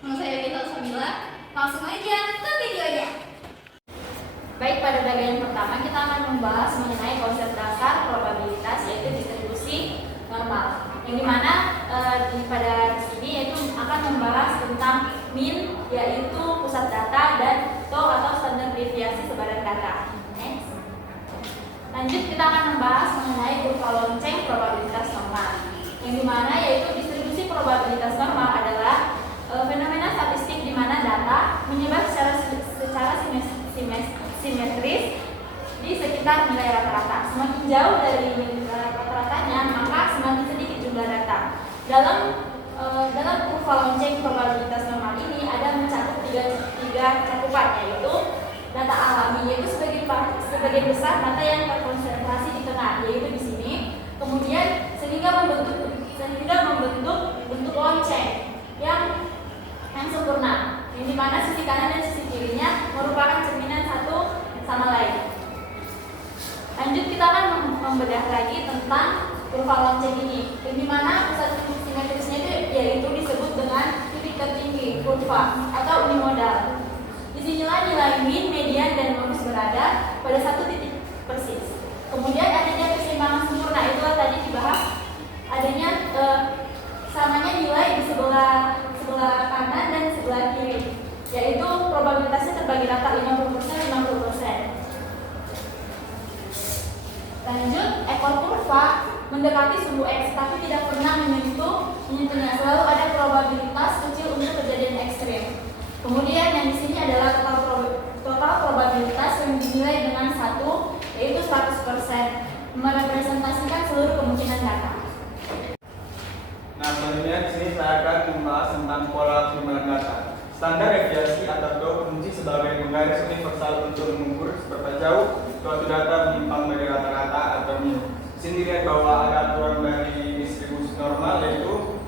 Nama saya Rita Samila. Langsung aja ke videonya. Baik, pada bagian pertama kita akan membahas mengenai konsep dasar probabilitas, yaitu distribusi normal. Yang dimana pada sini yaitu akan membahas tentang mean, yaitu pusat data, dan TO atau standar deviasi sebaran data. Next. Lanjut, kita akan membahas mengenai kurva lonceng probabilitas normal. Yang dimana yaitu distribusi probabilitas normal adalah fenomena statistik di mana data menyebar secara simetris di sekitar nilai rata-rata. Semakin jauh dari nilai rata-ratanya, maka semakin sedikit jumlah data. Dalam kurva lonceng probabilitas normal ini ada mencakup tiga cakupan, yaitu data alami, yaitu sebagian besar data yang terkonsentrasi di tengah, yaitu di sini. Kemudian sehingga membentuk bentuk lonceng yang sempurna, yang dimana sisi kanan dan sisi kirinya merupakan cerminan satu sama lain. Lanjut, kita akan membedah lagi tentang kurva lonceng ini, yang dimana pusat simetrisnya yaitu disebut dengan titik tertinggi kurva atau unimodal. Disinilah nilai mean, median, dan modus berada pada satu titik persis. Kemudian adanya keseimbangan sempurna, itulah tadi dibahas adanya samanya nilai di sebelah kanan dan sebelah kiri, yaitu probabilitasnya terbagi rata 50%-50%. Lanjut, ekor kurva mendekati sumbu X tapi tidak pernah menyentuhnya. Selalu ada probabilitas kecil untuk kejadian ekstrim. Kemudian yang di sini adalah total probabilitas yang dinilai dengan 1, yaitu 100%, merepresentasikan seluruh kemungkinan data. Nah, selanjutnya di sini saya akan membahas tentang pola penimbangan data. Standar deviasi atau TO berfungsi sebagai penggaris universal untuk mengukur seberapa jauh suatu data menyimpang dari rata-rata atau mu. Di sini dilihat bahwa ada aturan dari distribusi normal, yaitu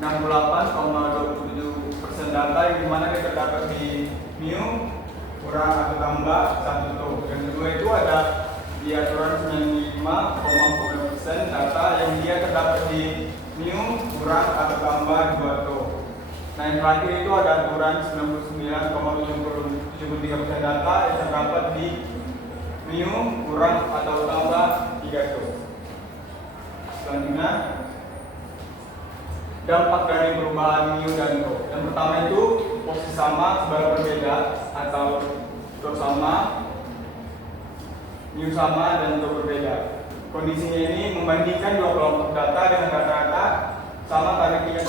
68,27% data yang dimana dia terdapat di mu kurang atau tambah 1 TO. Yang kedua itu ada di aturan 95,40% data yang dia terdapat di mu kurang atau tambah 2 TO. Nah, yang terakhir itu ada aturan 99,73% data yang terdapat di mu kurang atau tambah 3 TO. Selanjutnya, dampak dari perubahan mu dan TO. Yang pertama itu posisi sama sebagai berbeda atau TO sama, mu sama, dan TO berbeda. Kondisinya ini membandingkan dua kelompok data dengan rata-rata sama tapi tingkat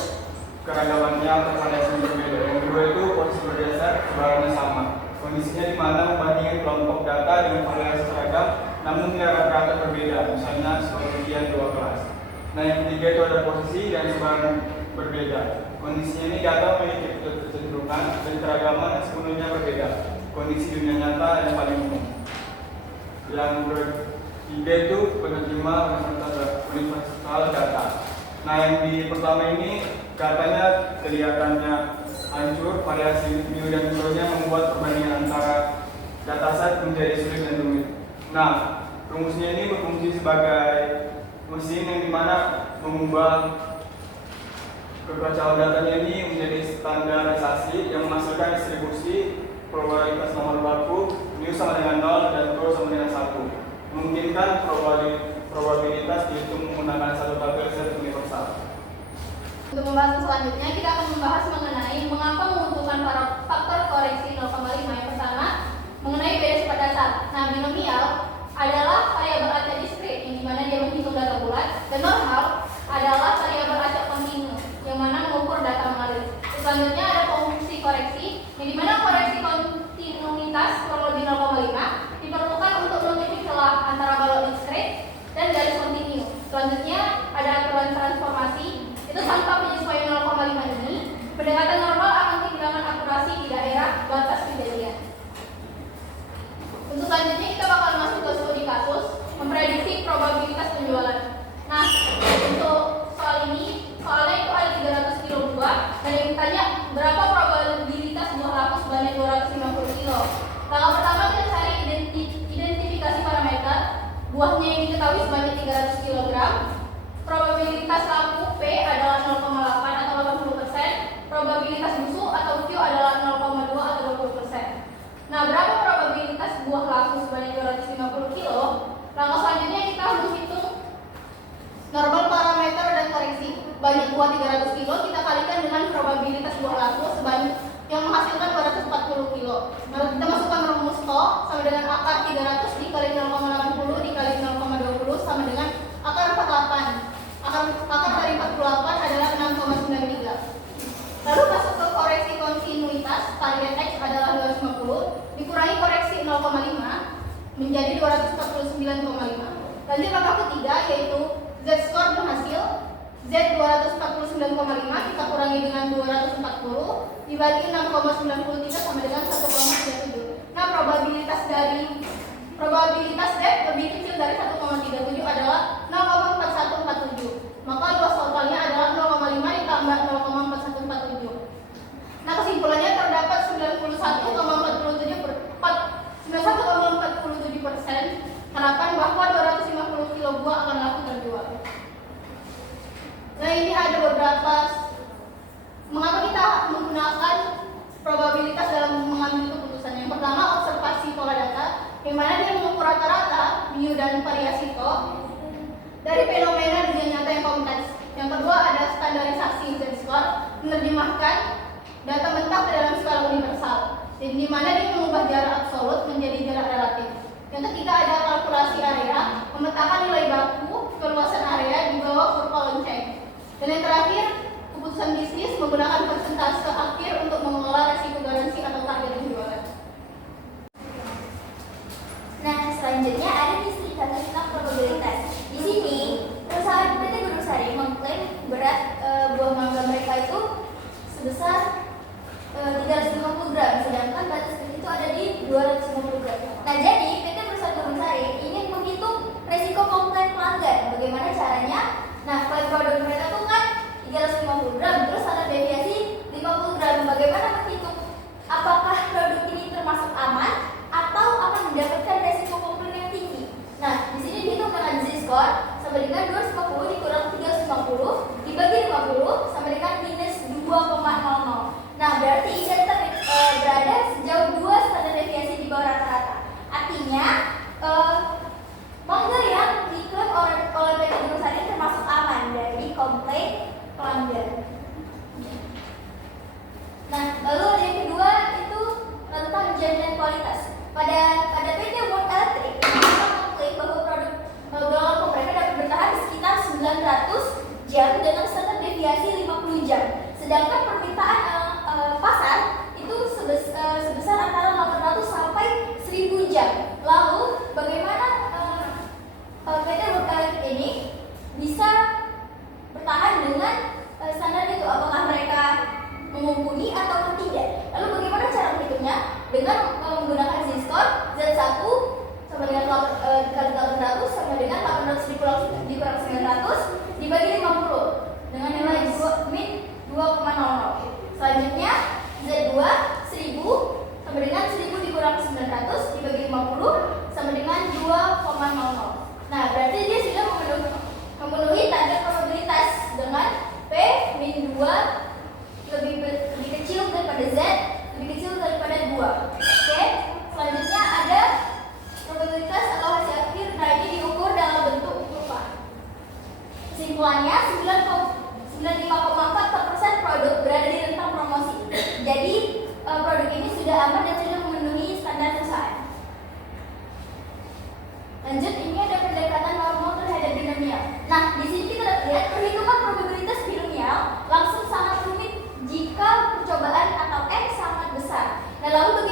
keragamannya atau variasinya berbeda. Yang kedua itu posisi bergeser sebaliknya sama. Kondisinya di mana membandingkan kelompok data dengan variasi seragam namun nilai rata-rata berbeda, misalnya sebagian dua kelas. Nah, yang ketiga itu ada posisi dan sebaran berbeda. Kondisinya ini data memiliki kecenderungan dan keragaman yang sepenuhnya berbeda. Kondisi dunia nyata yang paling umum. Yang ketiga itu penerima universal data. Nah, yang di pertama ini datanya kelihatannya hancur, variasi mu dan TO-nya membuat perbandingan antara dataset menjadi sulit dan rumit. Nah, rumusnya ini berfungsi sebagai mesin yang dimana mengubah kekacauan datanya ini menjadi standarisasi yang menghasilkan distribusi probabilitas nomor baku mu sama dengan 0 dan TO sama dengan 1. Memungkinkan probabilitas dihitung menggunakan satu tabel set universal. Untuk pembahasan selanjutnya, kita akan membahas mengenai mengapa menguntungkan para faktor koreksi 0,5. Yang pertama, mengenai biaya sifat dasar. Nah, binomial adalah variabel acak diskrit, yang dimana dia menghitung data bulat, dan normal adalah variabel acak kontinu, yang mana mengukur data mengalir. Selanjutnya ada fungsi koreksi, yang dimana koreksi kontinuitas kurang lebih 0,5 diperlukan untuk menutupi celah antara balok diskrit dan garis kontinu. Selanjutnya ada aturan transformasi. Itu tanpa penyesuaian 0,5 ini, pendekatan normal akan kehilangan akurasi di daerah batas kejadian. Untuk selanjutnya kita bakal masuk ke studi kasus memprediksi probabilitas penjualan. Nah, untuk soal ini, soalnya itu ada 300 kilo buah dan yang ditanya berapa probabilitas buah laku sebanyak 250 kilo. Langkah pertama kita cari identifikasi parameter buahnya yang diketahui sebanyak 300 kg. Probabilitas laku P adalah 0,8 atau 80%. probabilitas busuk atau Q adalah 0,2 atau 20%. Nah, berapa probabilitas buah laku sebanyak 250 kilo? Langkah selanjutnya kita menghitung normal parameter dan koreksi. Banyak buah 300 kilo kita kalikan dengan probabilitas buah laku sebanyak yang menghasilkan 240 kilo. Nah, kita masukkan rumus TO sama dengan akar 300 dikali 0,80 dikali 0,20 sama dengan akar 48. Akar dari 48 adalah 6,93. Lalu masuk ke koreksi kontinuitas, target X adalah 250 dikurangi koreksi 0,5 menjadi 249,5. Lanjut langkah ketiga yaitu Z score penghasil. Z 249,5 kita kurangi dengan 240 dibagi 6,93 sama dengan 1,37. Nah, probabilitas Z lebih kecil dari 1,37 adalah 0,4147. Maka luas totalnya adalah 0,5 ditambah 0,4147. Nah, kesimpulannya terdapat 91,47% harapan bahwa 250 kilo buah akan laku terjual. Nah, ini ada beberapa mengapa kita menggunakan probabilitas dalam mengambil keputusan. Yang pertama, observasi pola data, yang mana dia mengukur rata-rata, mu dan variasi TO dari fenomena dunia nyata yang kompleks. Yang kedua, ada standarisasi Z-score, menerjemahkan data mentah ke dalam skala universal, di mana dia mengubah jarak absolut menjadi jarak relatif. Yang ketiga, ada kalkulasi area, memetakan nilai baku keluasan area di bawah kurva lonceng. Dan yang terakhir, keputusan bisnis menggunakan persentase akhir untuk mengelola resiko garansi atau target penjualan. Nah, selanjutnya ada indikator tentang probabilitas. Di sini, perusahaan PT Gunung Sari mengklaim berat buah mangga mereka itu sebesar 350 gram, sedangkan batas itu ada di 250 gram. Nah, jadi PT Perusahaan Gunung Sari ingin menghitung resiko komplain pelanggan. Bagaimana caranya? Nah, klaim produk mereka itu kan 350 gram, terus ada deviasi 50 gram. Bagaimana menghitung apakah produk ini termasuk aman atau akan mendapatkan resiko komplain yang tinggi? Nah, di sini dihitung dengan Z-score sama dengan 250 dikurang 350 dibagi 50 sama dengan minus 2,00. Nah, berarti kita berada sejauh 2 standar deviasi di bawah rata-rata. Artinya, mangga yang diklaim oleh PT Gunung Sari termasuk aman dari komplain pelanggan. Nah, lalu yang kedua itu tentang jaminan kualitas. Pada PT World Electric, mereka mengklaim bahwa produk lampu mereka dapat bertahan sekitar 900 jam dengan standar deviasi 50 jam. Sedangkan permintaan pasar itu sebesar antara 800 sampai 1000 jam. Lalu bagaimana PT World Electric ini bisa bertahan dengan standar itu? Apakah mereka mengumpuli atau tidak? Lalu bagaimana cara menghitungnya? Dengan menggunakan Z-score, Z1 sama dengan dikali 800 sama dengan 800 dikurang 900 dibagi 50 dengan nilai min 2,00. Selanjutnya Z2 1000 sama dengan 1000 dikurang 900 dibagi 50 sama dengan 2,00. Nah, berarti dia sudah memenuhi target probabilitas dengan P min 2 lebih kecil daripada Z, lebih kecil daripada 2. Oke, selanjutnya ada probabilitas atau hasil akhir. Nah, ini diukur dalam bentuk kurva. Kesimpulannya 95,4% produk berada di rentang promosi. Jadi produk ini sudah aman dan sudah memenuhi standar perusahaan. Lanjut, ini ada pendekatan normal terhadap binomial. Nah, di sini kita dapat lihat perhitungan probabilitas binomial langsung sangat rumit jika percobaan atau N sangat besar. Nah, lalu